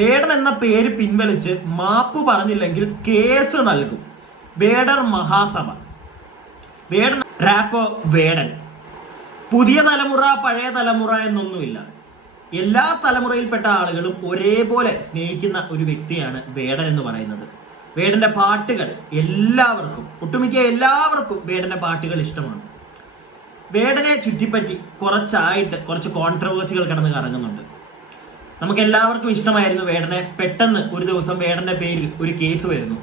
വേടൻ എന്ന പേര് പിൻവലിച്ച് മാപ്പ് പറഞ്ഞില്ലെങ്കിൽ കേസ് നൽകും. വേടർ മഹാസഭ. വേടൻ റാപ്പർ വേടൻ. പുതിയ തലമുറ പഴയ തലമുറ എന്നൊന്നുമില്ല. എല്ലാ തലമുറയിൽപ്പെട്ട ആളുകളും ഒരേപോലെ സ്നേഹിക്കുന്ന ഒരു വ്യക്തിയാണ് വേടൻ എന്ന് പറയുന്നത്. വേടന്റെ പാട്ടുകൾ എല്ലാവർക്കും, ഒട്ടുമിക്ക എല്ലാവർക്കും വേടന്റെ പാട്ടുകൾ ഇഷ്ടമാണ്. വേടനെ ചുറ്റിപ്പറ്റി കുറച്ച് കോൺട്രവേഴ്സികൾ കിടന്ന് കറങ്ങുന്നുണ്ട്. നമുക്ക് എല്ലാവർക്കും ഇഷ്ടമായിരുന്നു വേടനെ. പെട്ടെന്ന് ഒരു ദിവസം വേടന്റെ പേരിൽ ഒരു കേസ് വരുന്നു.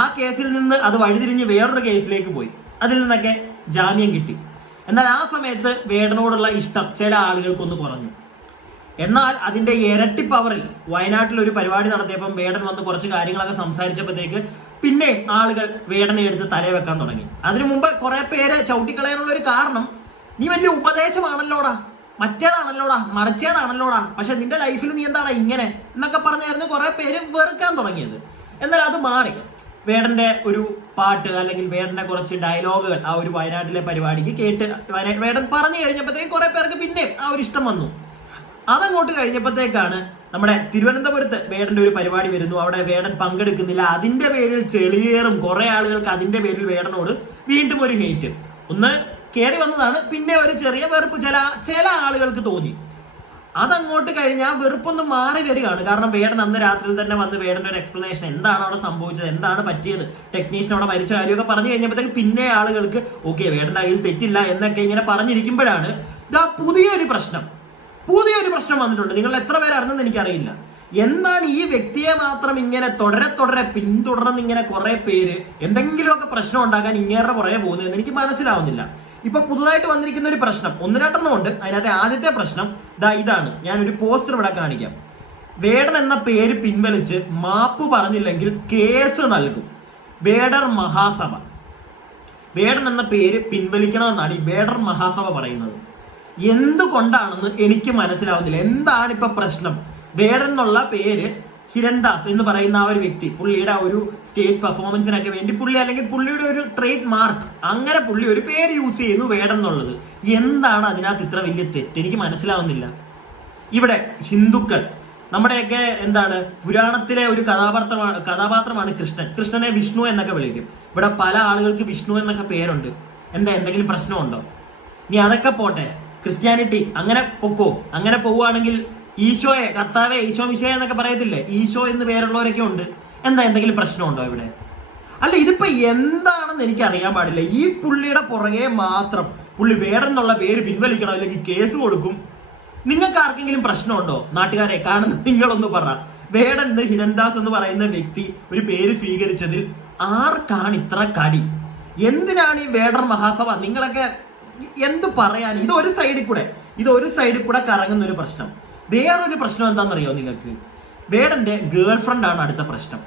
ആ കേസിൽ നിന്ന് അത് വഴിതിരിഞ്ഞ് വേറൊരു കേസിലേക്ക് പോയി. അതിൽ നിന്നൊക്കെ ജാമ്യം കിട്ടി. എന്നാൽ ആ സമയത്ത് വേടനോടുള്ള ഇഷ്ടം ചില ആളുകൾക്കൊന്ന് കുറഞ്ഞു. എന്നാൽ അതിന്റെ ഇരട്ടി പവറിൽ വയനാട്ടിൽ ഒരു പരിപാടി നടത്തിയപ്പം വേടൻ വന്ന് കുറച്ച് കാര്യങ്ങളൊക്കെ സംസാരിച്ചപ്പോഴത്തേക്ക് പിന്നെ ആളുകൾ വേടനെ എടുത്ത് തലയെ വെക്കാൻ തുടങ്ങി. അതിനു മുമ്പ് കുറെ പേരെ ചവിട്ടിക്കളയാനുള്ള ഒരു കാരണം, നീ വലിയ ഉപദേശമാണല്ലോടാ, മറ്റേതാണല്ലോടാ, മറിച്ചേതാണല്ലോടാ, പക്ഷെ നിന്റെ ലൈഫിൽ നീ എന്താടാ ഇങ്ങനെ എന്നൊക്കെ പറഞ്ഞായിരുന്നു കുറെ പേര് വെറുക്കാൻ തുടങ്ങിയത്. എന്നാൽ അത് മാറി. വേടന്റെ ഒരു പാട്ട് അല്ലെങ്കിൽ വേടന്റെ കുറച്ച് ഡയലോഗുകൾ ആ ഒരു വയനാട്ടിലെ പരിപാടിക്ക് കേട്ട് വേടൻ പറഞ്ഞു കഴിഞ്ഞപ്പോഴത്തേക്ക് കുറെ പേർക്ക് പിന്നെ ആ ഒരു ഇഷ്ടം വന്നു. അതങ്ങോട്ട് കഴിഞ്ഞപ്പോഴത്തേക്കാണ് നമ്മുടെ തിരുവനന്തപുരത്ത് വേടന്റെ ഒരു പരിപാടി വരുന്നു. അവിടെ വേടൻ പങ്കെടുക്കുന്നില്ല. അതിന്റെ പേരിൽ ചെളിയേറും കുറെ ആളുകൾക്ക്. അതിന്റെ പേരിൽ വേടനോട് വീണ്ടും ഒരു ഹേറ്റ് ഒന്ന് കയറി വന്നതാണ്. പിന്നെ ഒരു ചെറിയ വെറുപ്പ് ചില ആളുകൾക്ക് തോന്നി. അതങ്ങോട്ട് കഴിഞ്ഞ് ആ വെറുപ്പൊന്നും മാറി വരികയാണ്. കാരണം വേടൻ അന്ന് രാത്രിയിൽ തന്നെ വന്ന് വേടന്റെ ഒരു എക്സ്പ്ലനേഷൻ, എന്താണ് അവിടെ സംഭവിച്ചത്, എന്താണ് പറ്റിയത്, ടെക്നീഷ്യൻ അവിടെ മരിച്ച കാര്യമൊക്കെ പറഞ്ഞു കഴിഞ്ഞപ്പോഴത്തേക്ക് പിന്നെ ആളുകൾക്ക് ഓക്കെ വേടന്റെ കയ്യിൽ തെറ്റില്ല എന്നൊക്കെ ഇങ്ങനെ പറഞ്ഞിരിക്കുമ്പോഴാണ് ഇതാ പുതിയൊരു പ്രശ്നം വന്നിട്ടുണ്ട്. നിങ്ങൾ എത്ര പേര് അറിഞ്ഞെന്ന് എനിക്കറിയില്ല. എന്താണ് ഈ വ്യക്തിയെ മാത്രം ഇങ്ങനെ തുടരെ പിന്തുടർന്ന് ഇങ്ങനെ കുറെ പേര് എന്തെങ്കിലുമൊക്കെ പ്രശ്നം ഉണ്ടാക്കാൻ ഇങ്ങേറെ പുറകെ പോകുന്നതെന്ന് എനിക്ക് മനസ്സിലാവുന്നില്ല. ഇപ്പൊ പുതുതായിട്ട് വന്നിരിക്കുന്ന ഒരു പ്രശ്നം 1-2 ഉണ്ട്. അതിനകത്തെ ആദ്യത്തെ പ്രശ്നം ഇതാണ്. ഞാനൊരു പോസ്റ്റർ ഇവിടെ കാണിക്കാം. വേടൻ എന്ന പേര് പിൻവലിച്ച് മാപ്പ് പറഞ്ഞില്ലെങ്കിൽ കേസ് നൽകും. വേടർ മഹാസഭ. വേടൻ എന്ന പേര് പിൻവലിക്കണമെന്നാണ് ഈ വേടർ മഹാസഭ പറയുന്നത്. എന്തുകൊണ്ടാണെന്ന് എനിക്ക് മനസ്സിലാവുന്നില്ല. എന്താണ് ഇപ്പൊ പ്രശ്നം? വേടൻ എന്നുള്ള പേര് ഹിരൺദാസ് എന്ന് പറയുന്ന ആ ഒരു വ്യക്തി, പുള്ളിയുടെ ഒരു സ്റ്റേജ് പെർഫോമൻസിനൊക്കെ വേണ്ടി അല്ലെങ്കിൽ പുള്ളിയുടെ ഒരു ട്രേഡ് മാർക്ക്, അങ്ങനെ പുള്ളി ഒരു പേര് യൂസ് ചെയ്യുന്നു വേടൻ എന്നുള്ളത്. എന്താണ് അതിനകത്ത് ഇത്ര വലിയ തെറ്റ്? എനിക്ക് മനസ്സിലാവുന്നില്ല. ഇവിടെ ഹിന്ദുക്കൾ, നമ്മുടെയൊക്കെ പുരാണത്തിലെ ഒരു കഥാപാത്രമാണ് കൃഷ്ണനെ വിഷ്ണു എന്നൊക്കെ വിളിക്കും. ഇവിടെ പല ആളുകൾക്ക് വിഷ്ണു എന്നൊക്കെ പേരുണ്ട്. എന്തെങ്കിലും പ്രശ്നമുണ്ടോ? ഇനി അതൊക്കെ പോട്ടെ, ക്രിസ്ത്യാനിറ്റി അങ്ങനെ പൊക്കോ. അങ്ങനെ പോവുകയാണെങ്കിൽ ഈശോയെ, കർത്താവെ, ഈശോ മിശോയെ എന്നൊക്കെ പറയത്തില്ലേ, ഈശോ എന്ന് പേരുള്ളവരൊക്കെ ഉണ്ട്. എന്തെങ്കിലും പ്രശ്നമുണ്ടോ ഇവിടെ? അല്ല, ഇതിപ്പോ എന്താണെന്ന് എനിക്ക് അറിയാൻ പാടില്ല. ഈ പുള്ളിയുടെ പുറകെ മാത്രം പുള്ളി വേടൻ എന്നുള്ള പേര് പിൻവലിക്കണം അല്ലെങ്കിൽ കേസ് കൊടുക്കും. നിങ്ങൾക്ക് ആർക്കെങ്കിലും പ്രശ്നമുണ്ടോ? നാട്ടുകാരെ കാണുന്ന നിങ്ങളൊന്ന് പറ. വേടൻ ഹിരൺദാസ് എന്ന് പറയുന്ന വ്യക്തി ഒരു പേര് സ്വീകരിച്ചതിൽ ആർക്കാണ് ഇത്ര കടി? എന്തിനാണ് ഈ വേടർ മഹാസഭ? നിങ്ങളൊക്കെ എന്ത് പറയാൻ? ഇതൊരു സൈഡിൽ കൂടെ കറങ്ങുന്ന ഒരു പ്രശ്നം. വേറൊരു പ്രശ്നം എന്താണെന്നറിയോ നിങ്ങൾക്ക്? വേടന്റെ ഗേൾഫ്രണ്ട് ആണ് അടുത്ത പ്രശ്നം.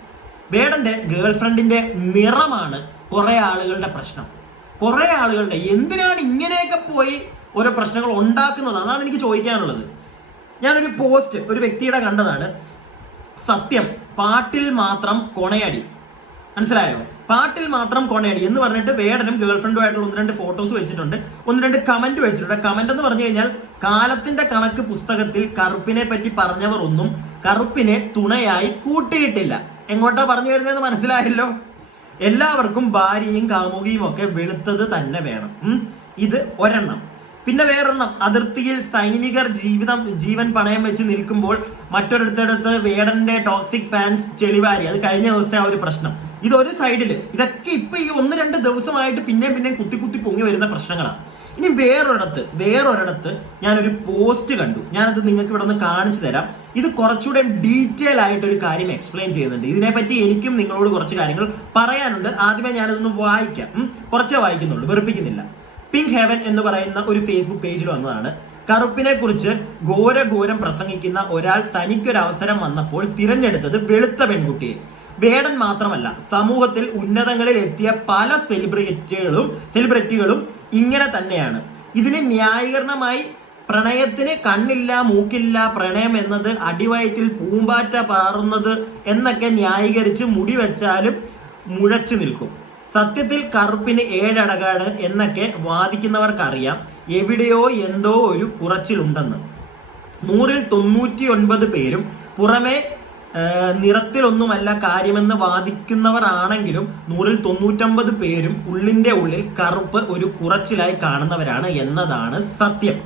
വേടന്റെ ഗേൾഫ്രണ്ടിന്റെ നിറമാണ് കുറെ ആളുകളുടെ പ്രശ്നം. കുറെ ആളുകളുടെ എന്തിനാണ് ഇങ്ങനെയൊക്കെ പോയി ഓരോ പ്രശ്നങ്ങൾ ഉണ്ടാക്കുന്നത്? അതാണ് എനിക്ക് ചോദിക്കാനുള്ളത്. ഞാനൊരു പോസ്റ്റ് ഒരു വ്യക്തിയുടെ കണ്ടതാണ്. സത്യം പാട്ടിൽ മാത്രം കൊണയടി. മനസ്സിലായോ? പാട്ടിൽ മാത്രം കൊണയടി എന്ന് പറഞ്ഞിട്ട് വേടനും ഗേൾഫ്രണ്ടുമായിട്ടുള്ള 1-2 ഫോട്ടോസ് വെച്ചിട്ടുണ്ട്, 1-2 കമന്റ് വെച്ചിട്ടുണ്ട്. കമന്റ് എന്ന് പറഞ്ഞു കഴിഞ്ഞാൽ, കാലത്തിന്റെ കണക്ക് പുസ്തകത്തിൽ കറുപ്പിനെ പറ്റി പറഞ്ഞവർ ഒന്നും കറുപ്പിനെ തുണയായി കൂട്ടിയിട്ടില്ല. എങ്ങോട്ടാ പറഞ്ഞു വരുന്നതെന്ന് മനസ്സിലായല്ലോ. എല്ലാവർക്കും ഭാര്യയും കാമുകിയും ഒക്കെ വെളുത്തത് തന്നെ വേണം. ഇത് ഒരെണ്ണം. പിന്നെ വേറൊരെണ്ണം, അതിർത്തിയിൽ സൈനികർ ജീവൻ പണയം വെച്ച് നിൽക്കുമ്പോൾ മറ്റൊരിടത്തെടുത്ത് വേടന്റെ ടോക്സിക് ഫാൻസ് ചെളിവാരി. അത് കഴിഞ്ഞ ദിവസത്തെ ആ ഒരു പ്രശ്നം. ഇതൊരു സൈഡില്. ഇതൊക്കെ ഇപ്പൊ ഈ 1-2 ദിവസമായിട്ട് പിന്നെയും കുത്തി പൊങ്ങി വരുന്ന പ്രശ്നങ്ങളാണ്. ഇനി വേറൊരിടത്ത് ഞാനൊരു പോസ്റ്റ് കണ്ടു. ഞാനത് നിങ്ങൾക്ക് ഇവിടെ ഒന്ന് കാണിച്ചു തരാം. ഇത് കുറച്ചുകൂടെ ഡീറ്റെയിൽ ആയിട്ട് ഒരു കാര്യം എക്സ്പ്ലെയിൻ ചെയ്യുന്നുണ്ട്. ഇതിനെപ്പറ്റി എനിക്കും നിങ്ങളോട് കുറച്ച് കാര്യങ്ങൾ പറയാനുണ്ട്. ആദ്യമേ ഞാനതൊന്ന് വായിക്കാം. കുറച്ചേ വായിക്കുന്നുള്ളൂ, വെറുപ്പിക്കുന്നില്ല. പിങ്ക് ഹെവൻ എന്ന് പറയുന്ന ഒരു ഫേസ്ബുക്ക് പേജിൽ വന്നതാണ്. കറുപ്പിനെ കുറിച്ച് ഘോരം പ്രസംഗിക്കുന്ന ഒരാൾ തനിക്കൊരവസരം വന്നപ്പോൾ തിരഞ്ഞെടുത്തത് വെളുത്ത പെൺകുട്ടിയെ. വേടൻ മാത്രമല്ല, സമൂഹത്തിൽ ഉന്നതങ്ങളിൽ എത്തിയ പല സെലിബ്രിറ്റികളും ഇങ്ങനെ തന്നെയാണ്. ഇതിന് ന്യായീകരണമായി പ്രണയത്തിന് കണ്ണില്ല മൂക്കില്ല, പ്രണയം എന്നത് അടിവയറ്റിൽ പൂമ്പാറ്റ പാറുന്നത് എന്നൊക്കെ ന്യായീകരിച്ച് മുടി വെച്ചാലും മുഴച്ചു നിൽക്കും. സത്യത്തിൽ കറുപ്പിന് 7 അടകാട് എന്നൊക്കെ വാദിക്കുന്നവർക്കറിയാം എവിടെയോ എന്തോ ഒരു കുറച്ചിലുണ്ടെന്ന്. 100-ൽ 99 പേരും പുറമേ നിറത്തിലൊന്നുമല്ല കാര്യമെന്ന് വാദിക്കുന്നവർ ആണെങ്കിലും 100-99 പേരും ഉള്ളിൻ്റെ ഉള്ളിൽ കറുപ്പ് ഒരു കുറച്ചിലായി കാണുന്നവരാണ് എന്നതാണ് സത്യം.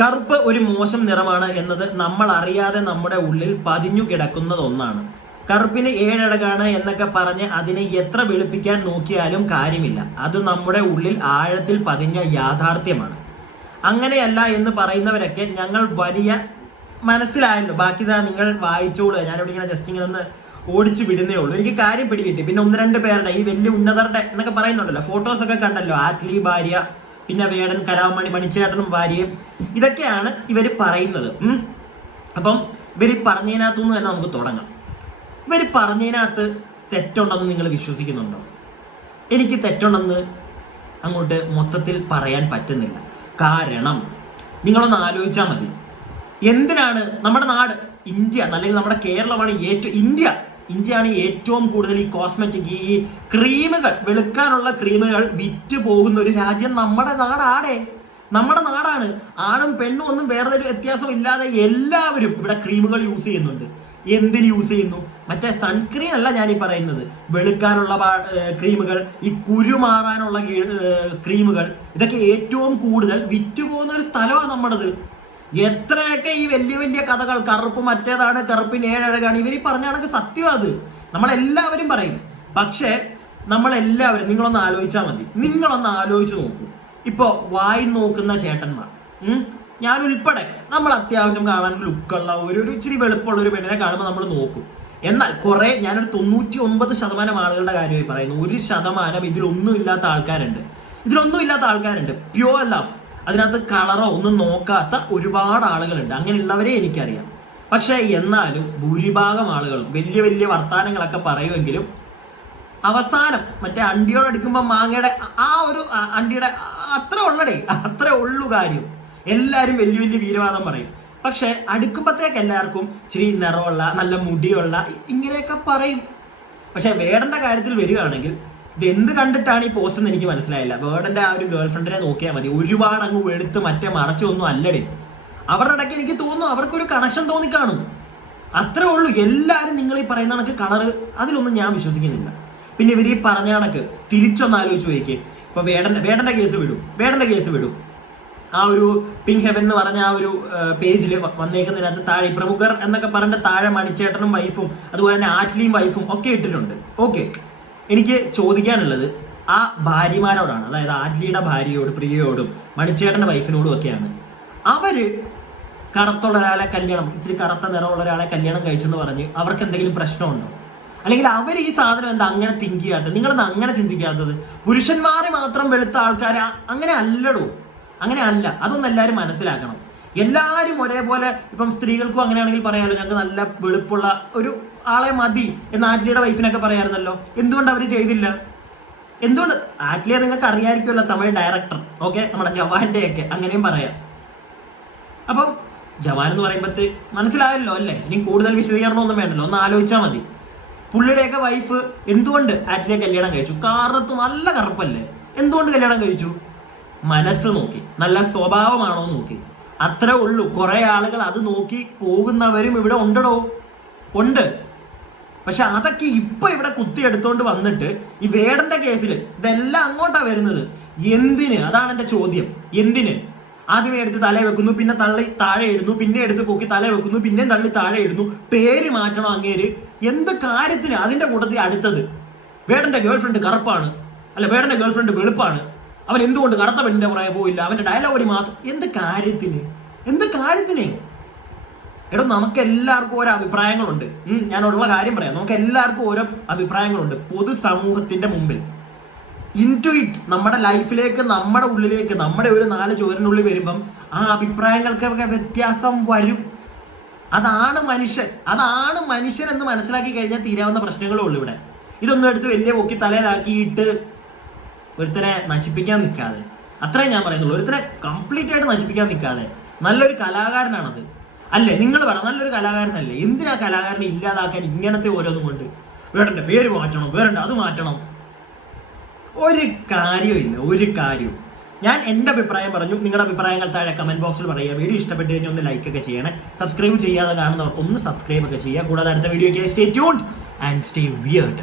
കറുപ്പ് ഒരു മോശം നിറമാണ് എന്നത് നമ്മൾ അറിയാതെ നമ്മുടെ ഉള്ളിൽ പതിഞ്ഞു കിടക്കുന്നത് ഒന്നാണ്. കറുപ്പിന് 7 അടകാണ് എന്നൊക്കെ പറഞ്ഞ് അതിനെ എത്ര വെളുപ്പിക്കാൻ നോക്കിയാലും കാര്യമില്ല. അത് നമ്മുടെ ഉള്ളിൽ ആഴത്തിൽ പതിഞ്ഞ യാഥാർത്ഥ്യമാണ്. അങ്ങനെയല്ല എന്ന് പറയുന്നവരൊക്കെ ഞങ്ങൾ വലിയ മനസ്സിലായല്ലോ, ബാക്കി നിങ്ങൾ വായിച്ചോളൂ. ഞാനിവിടെ ഇങ്ങനെ ജസ്റ്റ് ഇങ്ങനെ ഒന്ന് ഓടിച്ചു വിടുന്നേ ഉള്ളൂ. എനിക്ക് കാര്യം പിടികിട്ടി. പിന്നെ 1-2 പേരുടെ ഈ വലിയ ഉന്നതരുടെ എന്നൊക്കെ പറയുന്നുണ്ടല്ലോ, ഫോട്ടോസൊക്കെ കണ്ടല്ലോ, ആറ്റ്ലി ഭാര്യ, പിന്നെ വേടൻ കലാമണി മണിച്ചേട്ടനും ഭാര്യയും, ഇതൊക്കെയാണ് ഇവർ പറയുന്നത്. അപ്പം ഇവർ പറഞ്ഞതിനകത്തുനിന്ന് തന്നെ നമുക്ക് തുടങ്ങാം. ഇവർ പറഞ്ഞതിനകത്ത് തെറ്റുണ്ടെന്ന് നിങ്ങൾ വിശ്വസിക്കുന്നുണ്ടോ? എനിക്ക് തെറ്റുണ്ടെന്ന് അങ്ങോട്ട് മൊത്തത്തിൽ പറയാൻ പറ്റുന്നില്ല. കാരണം നിങ്ങളൊന്ന് ആലോചിച്ചാൽ മതി, എന്തിനാണ് നമ്മുടെ നാട് ഇന്ത്യ, അല്ലെങ്കിൽ നമ്മുടെ കേരളമാണ് ഇന്ത്യയാണ് ഏറ്റവും കൂടുതൽ ഈ കോസ്മെറ്റിക്, ഈ ക്രീമുകൾ, വെളുക്കാനുള്ള ക്രീമുകൾ വിറ്റ് പോകുന്ന ഒരു രാജ്യം നമ്മുടെ നാടാണ്. ആണും പെണ്ണും ഒന്നും വേറെ വ്യത്യാസം ഇല്ലാതെ എല്ലാവരും ഇവിടെ ക്രീമുകൾ യൂസ് ചെയ്യുന്നുണ്ട്. എന്തിന് യൂസ് ചെയ്യുന്നു? മറ്റേ സൺസ്ക്രീൻ അല്ല ഞാനീ പറയുന്നത്, വെളുക്കാനുള്ള ക്രീമുകൾ, ഈ കുരു മാറാനുള്ള ക്രീമുകൾ, ഇതൊക്കെ ഏറ്റവും കൂടുതൽ വിറ്റുപോകുന്ന ഒരു സ്ഥലമാണ് നമ്മുടേത്. എത്രയൊക്കെ ഈ വലിയ വലിയ കഥകൾ, കറുപ്പ് മറ്റേതാണ്, കറുപ്പിന് 7 അഴകാണ്, ഇവർ പറഞ്ഞ കണക്ക് സത്യം അത് നമ്മളെല്ലാവരും പറയും. പക്ഷേ നമ്മളെല്ലാവരും നിങ്ങളൊന്ന് ആലോചിച്ചാൽ മതി, നിങ്ങളൊന്ന് ആലോചിച്ച് നോക്കൂ. ഇപ്പോൾ വായി നോക്കുന്ന ചേട്ടന്മാർ, ഞാൻ ഉൾപ്പെടെ, നമ്മൾ അത്യാവശ്യം കാണാൻ ലുക്കുള്ള ഒരു ഇച്ചിരി വെളുപ്പുള്ള ഒരു പെണ്ണിനെ കാണുമ്പോൾ നമ്മൾ നോക്കും. എന്നാൽ ഞാനൊരു 99% ആളുകളുടെ കാര്യമായി പറയുന്നു. 1% ഇതിലൊന്നും ഇല്ലാത്ത ആൾക്കാരുണ്ട്. പ്യുവർ ലവ്, അതിനകത്ത് കളറോ ഒന്നും നോക്കാത്ത ഒരുപാട് ആളുകളുണ്ട്. അങ്ങനെയുള്ളവരെ എനിക്കറിയാം. പക്ഷേ എന്നാലും ഭൂരിഭാഗം ആളുകളും വലിയ വലിയ വർത്തമാനങ്ങളൊക്കെ പറയുമെങ്കിലും അവസാനം മറ്റേ അണ്ടിയോട് അടുക്കുമ്പോൾ മാങ്ങയുടെ ആ ഒരു അണ്ടിയുടെ അത്രേ ഉള്ളൂ കാര്യം. എല്ലാവരും വലിയ വലിയ വീരവാദം പറയും. പക്ഷെ അടുക്കുമ്പോഴത്തേക്ക് എല്ലാവർക്കും ഇച്ചിരി നിറമുള്ള, നല്ല മുടിയുള്ള, ഇങ്ങനെയൊക്കെ പറയും. പക്ഷെ വേടന്റെ കാര്യത്തിൽ വരികയാണെങ്കിൽ ഇതെന്ത് കണ്ടിട്ടാണ് ഈ പോസ്റ്റ് എന്ന് എനിക്ക് മനസ്സിലായില്ല. വേടന്റെ ആ ഒരു ഗേൾഫ്രണ്ടിനെ നോക്കിയാൽ മതി, ഒരുപാട് അങ്ങ് വെളുത്ത് മറ്റേ മറച്ചൊന്നും അല്ലടേ. അവരുടെ ഇടയ്ക്ക് എനിക്ക് തോന്നുന്നു അവർക്കൊരു കണക്ഷൻ തോന്നിക്കാണും. അത്രേ ഉള്ളൂ. എല്ലാവരും നിങ്ങൾ ഈ പറയുന്ന കണക്ക് കളറ്, അതിലൊന്നും ഞാൻ വിശ്വസിക്കുന്നില്ല. പിന്നെ ഇവർ ഈ പറഞ്ഞ കണക്ക് തിരിച്ചൊന്ന് ആലോചിച്ച് നോക്കിയേ. ഇപ്പൊ വേടന്റെ കേസ് വിടും. ആ ഒരു പിങ്ക് ഹെവൻ എന്ന് പറഞ്ഞ ആ ഒരു പേജിൽ വന്നേക്കുന്നതിനകത്ത് താഴെ പ്രമുഖർ എന്നൊക്കെ പറഞ്ഞ താഴെ മണിച്ചേട്ടനും വൈഫും അതുപോലെ തന്നെ ആറ്റ്ലിയും വൈഫും ഒക്കെ ഇട്ടിട്ടുണ്ട്. ഓക്കെ, എനിക്ക് ചോദിക്കാനുള്ളത് ആ ഭാര്യമാരോടാണ്. അതായത് ആറ്റ്ലിയുടെ ഭാര്യയോട്, പ്രിയയോടും മണിച്ചേട്ടൻ്റെ വൈഫിനോടും ഒക്കെയാണ്. അവര് കറുത്തുള്ള ഒരാളെ ഇച്ചിരി കറുത്ത നിറമുള്ള ഒരാളെ കല്യാണം കഴിച്ചെന്ന് പറഞ്ഞ് അവർക്ക് എന്തെങ്കിലും പ്രശ്നമുണ്ടോ? അല്ലെങ്കിൽ അവർ ഈ സാധനം എന്താ അങ്ങനെ തിങ്ക് ചെയ്യാത്തത്? നിങ്ങളെന്താ അങ്ങനെ ചിന്തിക്കാത്തത്? പുരുഷന്മാരെ മാത്രം വെളുത്ത ആൾക്കാരെ അങ്ങനെ അല്ലടോ, അങ്ങനെ അല്ല. അതൊന്നും എല്ലാവരും മനസ്സിലാക്കണം. എല്ലാവരും ഒരേപോലെ, ഇപ്പം സ്ത്രീകൾക്കും അങ്ങനെയാണെങ്കിൽ പറയാമല്ലോ, ഞങ്ങൾക്ക് നല്ല വെളുപ്പുള്ള ഒരു ആളെ മതി എന്ന് ആറ്റ്ലിയുടെ വൈഫിനൊക്കെ പറയാറുന്നല്ലോ. എന്തുകൊണ്ട് അവർ ചെയ്തില്ല? എന്തുകൊണ്ട്? ആറ്റ്ലിയെ നിങ്ങൾക്ക് അറിയാമായിരിക്കുമല്ലോ, തമിഴ് ഡയറക്ടർ. ഓക്കെ, നമ്മുടെ ജവാന്റെ ഒക്കെ അങ്ങനെയും പറയാം. അപ്പം ജവാൻ എന്ന് പറയുമ്പോഴത്തെ മനസ്സിലായല്ലോ അല്ലേ? ഇനി കൂടുതൽ വിശദീകരണമൊന്നും വേണ്ടല്ലോ, ഒന്ന് ആലോചിച്ചാൽ മതി. പുള്ളിയുടെയൊക്കെ വൈഫ് എന്തുകൊണ്ട് ആറ്റ്ലിയെ കല്യാണം കഴിച്ചു? നല്ല കറുപ്പല്ലേ, എന്തുകൊണ്ട് കല്യാണം കഴിച്ചു? മനസ്സ് നോക്കി, നല്ല സ്വഭാവമാണോ നോക്കി, അത്രേ ഉള്ളൂ. കുറെ ആളുകൾ അത് നോക്കി പോകുന്നവരും ഇവിടെ ഉണ്ട്. പക്ഷെ അതൊക്കെ ഇപ്പൊ ഇവിടെ കുത്തിയെടുത്തോണ്ട് വന്നിട്ട് ഈ വേടന്റെ കേസിൽ ഇതെല്ലാം അങ്ങോട്ടാ വരുന്നത്. എന്തിന്? അതാണ് എന്റെ ചോദ്യം. എന്തിന്? ആദ്യമേ എടുത്ത് തല വെക്കുന്നു, പിന്നെ തള്ളി താഴെ ഇടുന്നു, പിന്നെ എടുത്ത് പൊക്കി തല വെക്കുന്നു, പിന്നെ തള്ളി താഴെ ഇടുന്നു. പേര് മാറ്റണം അങ്ങേര്. എന്ത് കാര്യത്തിന്? അതിന്റെ കൂട്ടത്തിൽ അടുത്തത് വേടന്റെ ഗേൾഫ്രണ്ട് കറുപ്പാണ്, അല്ല വേടന്റെ ഗേൾഫ്രണ്ട് വെളുപ്പാണ്, അവൻ എന്തുകൊണ്ട് കറുത്ത പെണ്ണിന്റെ പുറകെ പോയില്ല, അവന്റെ ഡയലോഗി മാത്രം. എന്ത് കാര്യത്തിന്? എടോ, നമുക്ക് എല്ലാവർക്കും ഓരോ അഭിപ്രായങ്ങളുണ്ട്. ഞാനോടുള്ള കാര്യം പറയാം, നമുക്ക് എല്ലാവർക്കും ഓരോ അഭിപ്രായങ്ങളുണ്ട് പൊതുസമൂഹത്തിന്റെ മുമ്പിൽ. ഇൻറ്റുയിറ്റ് നമ്മുടെ ലൈഫിലേക്ക്, നമ്മുടെ ഉള്ളിലേക്ക്, നമ്മുടെ ഒരു 4 ചുവരിനുള്ളിൽ വരുമ്പം ആ അഭിപ്രായങ്ങൾക്കൊക്കെ വ്യത്യാസം വരും. അതാണ് മനുഷ്യൻ എന്ന് മനസ്സിലാക്കി കഴിഞ്ഞാൽ തീരാവുന്ന പ്രശ്നങ്ങളേ ഉള്ളൂ ഇവിടെ. ഇതൊന്നും എടുത്ത് വലിയ പൊക്കി തലയിലാക്കിയിട്ട് ഒരുത്തനെ നശിപ്പിക്കാൻ നിൽക്കാതെ, അത്രയും ഞാൻ പറയുന്നുള്ളൂ. ഒരുത്തനെ കംപ്ലീറ്റ് ആയിട്ട് നശിപ്പിക്കാൻ നിൽക്കാതെ, നല്ലൊരു കലാകാരനാണത് അല്ലേ? നിങ്ങൾ പറ, നല്ലൊരു കലാകാരനല്ലേ? എന്തിനാ കലാകാരനെ ഇല്ലാതാക്കാൻ ഇങ്ങനത്തെ ഓരോന്നും കൊണ്ട്? വേടന്റെ പേര് മാറ്റണം, വേണ്ട അത് മാറ്റണം. ഒരു കാര്യവും. ഞാൻ എൻ്റെ അഭിപ്രായം പറഞ്ഞു. നിങ്ങളുടെ അഭിപ്രായങ്ങൾ താഴെ കമന്റ് ബോക്സിൽ പറയുക. വീഡിയോ ഇഷ്ടപ്പെട്ട് കഴിഞ്ഞാൽ ഒന്ന് ലൈക്ക് ഒക്കെ ചെയ്യണേ. സബ്സ്ക്രൈബ് ചെയ്യാതെ കാണുന്നവർ ഒന്ന് സബ്സ്ക്രൈബ് ഒക്കെ ചെയ്യുക. കൂടാതെ അടുത്ത വീഡിയോയ്ക്ക് stay tuned and stay weird.